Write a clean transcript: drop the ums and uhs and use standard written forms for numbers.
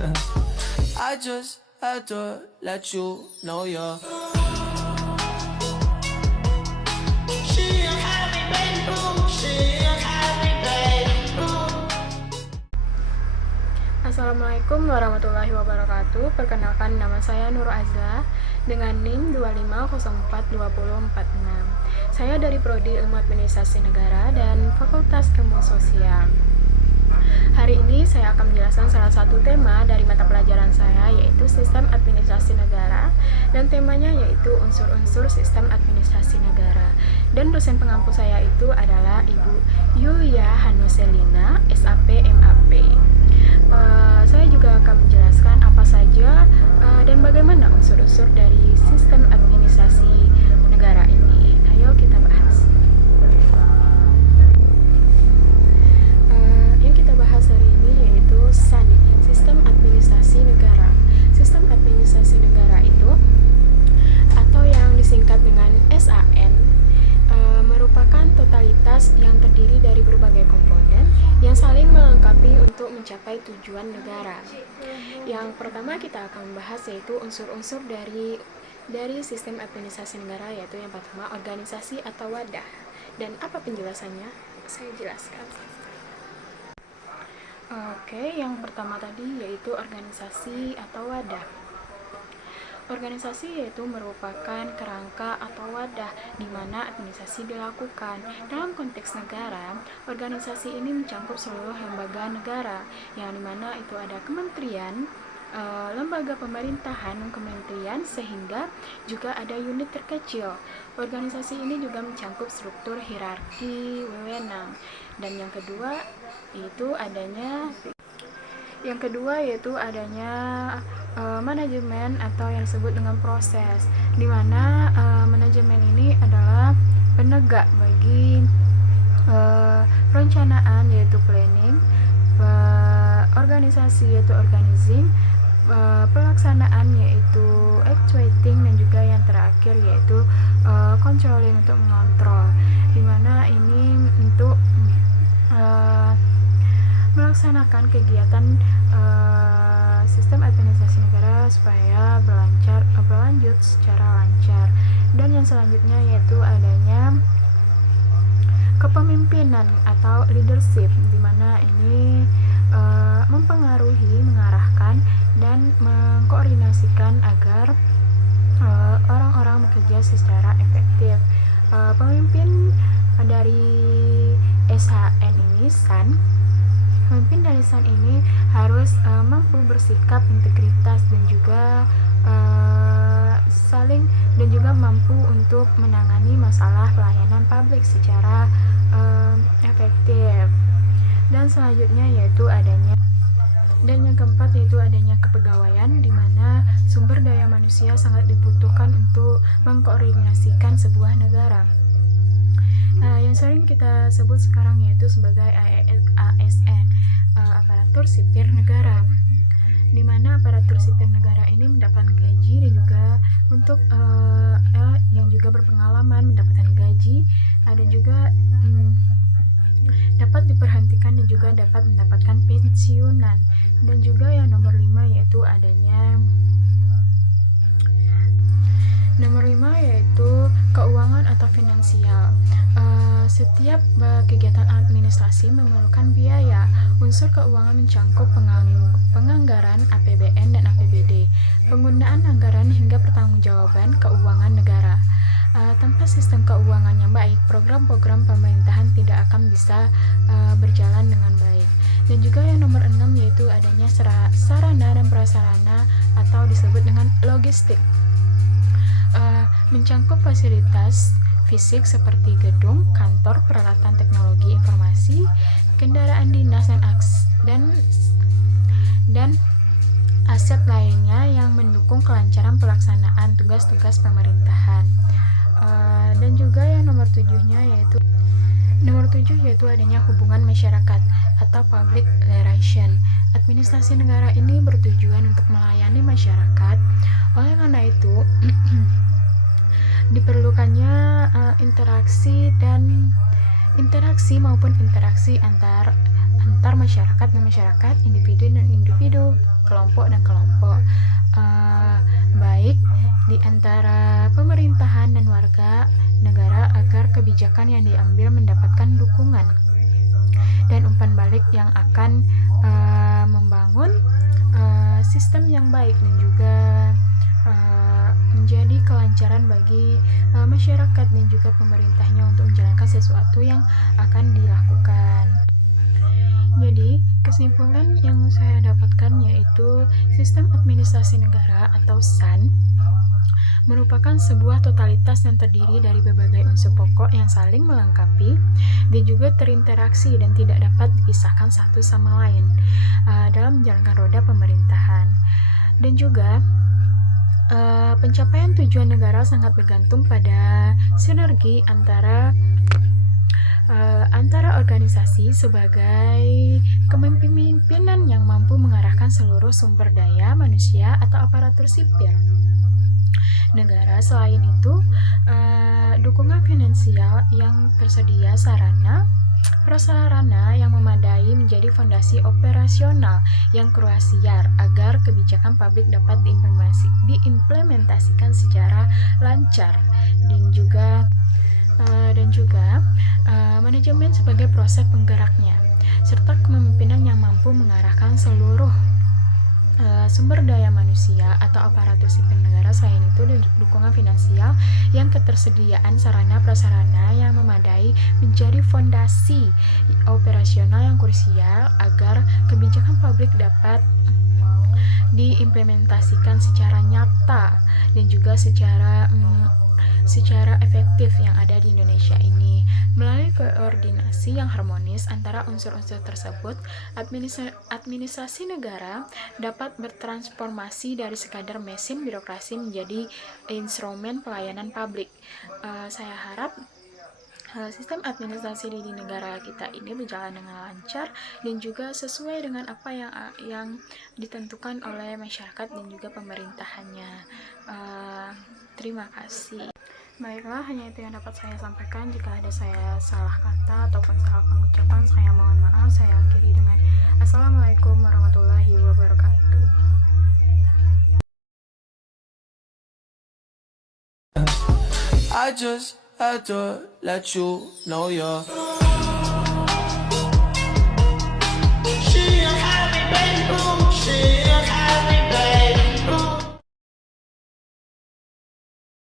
I just had to let you know you're. Assalamualaikum warahmatullahi wabarakatuh. Perkenalkan, nama saya Nur Azla dengan NIM 2504246. Saya dari Prodi Ilmu Administrasi Negara dan Fakultas Ilmu Sosial. Hari ini saya akan menjelaskan salah satu tema dari mata pelajaran saya, yaitu Sistem Administrasi Negara, dan temanya yaitu unsur-unsur Sistem Administrasi Negara. Dan dosen pengampu saya itu adalah Ibu Yulia Hanuselina, SAP MAP. Saya juga akan menjelaskan apa saja dan bagaimana unsur-unsur dari Sistem Administrasi Negara ini. Ayo kita bahas. Yang kita bahas hari ini yaitu SAN, Sistem Administrasi Negara. Sistem Administrasi Negara itu, atau yang disingkat dengan SAN, merupakan totalitas yang terdiri dari berbagai komponen yang saling melengkapi untuk mencapai tujuan negara. Yang pertama kita akan membahas yaitu unsur-unsur dari sistem administrasi negara, yaitu yang pertama organisasi atau wadah. Dan apa penjelasannya? Saya jelaskan. Oke, yang pertama tadi yaitu organisasi atau wadah. Organisasi yaitu merupakan kerangka atau wadah di mana administrasi dilakukan. Dalam konteks negara, organisasi ini mencakup seluruh lembaga negara, yang dimana itu ada kementerian, lembaga pemerintahan, kementerian, sehingga juga ada unit terkecil. Organisasi ini juga mencakup struktur hierarki wewenang. Dan yang kedua yaitu adanya manajemen atau yang disebut dengan proses, di mana manajemen ini adalah penegak bagi perencanaan yaitu planning, organisasi yaitu organizing, pelaksanaan yaitu actuating, dan juga yang terakhir yaitu controlling untuk mengontrol, di mana ini untuk melaksanakan kegiatan sistem administrasi negara supaya berlanjut secara lancar. Dan yang selanjutnya yaitu adanya kepemimpinan atau leadership, di mana ini mempengaruhi, mengarahkan, dan mengkoordinasikan agar orang-orang bekerja secara efektif. Pemimpin dari SHN ini, SAN, pemimpin dari SAN ini harus mampu bersikap integritas dan juga mampu untuk menangani masalah pelayanan publik secara efektif. Dan selanjutnya yaitu yang keempat yaitu adanya kepegawaian, di mana sumber daya manusia sangat dibutuhkan untuk mengkoordinasikan sebuah negara. Yang sering kita sebut sekarang yaitu sebagai ASN, aparatur sipil negara, di mana aparatur sipil negara ini mendapatkan gaji dan juga untuk yang juga berpengalaman mendapatkan gaji, ada juga dapat diperhentikan dan juga dapat mendapatkan pensiunan. Dan juga yang nomor 5 yaitu keuangan atau finansial. Setiap kegiatan administrasi memerlukan biaya. Unsur keuangan mencakup penganggaran APBN dan APBD, penggunaan anggaran hingga pertanggungjawaban keuangan negara. Tanpa sistem keuangan yang baik, program-program pemerintahan tidak akan bisa berjalan dengan baik. Dan juga yang nomor 6 yaitu adanya sarana dan prasarana atau disebut dengan logistik. Mencakup fasilitas fisik seperti gedung, kantor, peralatan teknologi informasi, kendaraan dinas, dan aset lainnya yang mendukung kelancaran pelaksanaan tugas-tugas pemerintahan. Dan juga yang nomor 7 yaitu adanya hubungan masyarakat atau public relation. Administrasi negara ini bertujuan untuk melayani masyarakat. Oleh karena itu diperlukannya interaksi maupun interaksi antar masyarakat dan masyarakat, individu dan individu, kelompok dan kelompok, baik di antara pemerintahan dan warga negara agar kebijakan yang diambil mendapatkan dukungan dan umpan balik yang akan membangun sistem yang baik dan juga menjadi kelancaran bagi masyarakat dan juga pemerintahnya untuk menjalankan sesuatu yang akan dilakukan. Jadi, kesimpulan yang saya dapatkan yaitu sistem administrasi negara atau SAN merupakan sebuah totalitas yang terdiri dari berbagai unsur pokok yang saling melengkapi dan juga terinteraksi dan tidak dapat dipisahkan satu sama lain dalam menjalankan roda pemerintahan. Dan juga pencapaian tujuan negara sangat bergantung pada sinergi antara organisasi sebagai kepemimpinan yang mampu mengarahkan seluruh sumber daya manusia atau aparatur sipil negara. Selain itu, dukungan finansial yang tersedia, prasarana yang memadai menjadi fondasi operasional yang krusial agar kebijakan publik dapat diimplementasikan secara lancar dan juga manajemen sebagai proses penggeraknya serta kepemimpinan yang mampu mengarahkan seluruh sumber daya manusia atau aparatur sipil negara. Selain itu, dukungan finansial yang ketersediaan sarana prasarana yang memadai menjadi fondasi operasional yang krusial agar kebijakan publik dapat diimplementasikan secara nyata dan juga secara efektif yang ada di Indonesia ini. Melalui koordinasi yang harmonis antara unsur-unsur tersebut, administrasi negara dapat bertransformasi dari sekadar mesin birokrasi menjadi instrumen pelayanan publik. Saya harap sistem administrasi di negara kita ini berjalan dengan lancar dan juga sesuai dengan apa yang ditentukan oleh masyarakat dan juga pemerintahannya. Terima kasih. Baiklah, hanya itu yang dapat saya sampaikan. Jika ada saya salah kata ataupun salah pengucapan, saya mohon maaf. Saya akhiri dengan Assalamualaikum warahmatullahi wabarakatuh. I just had to let you know you're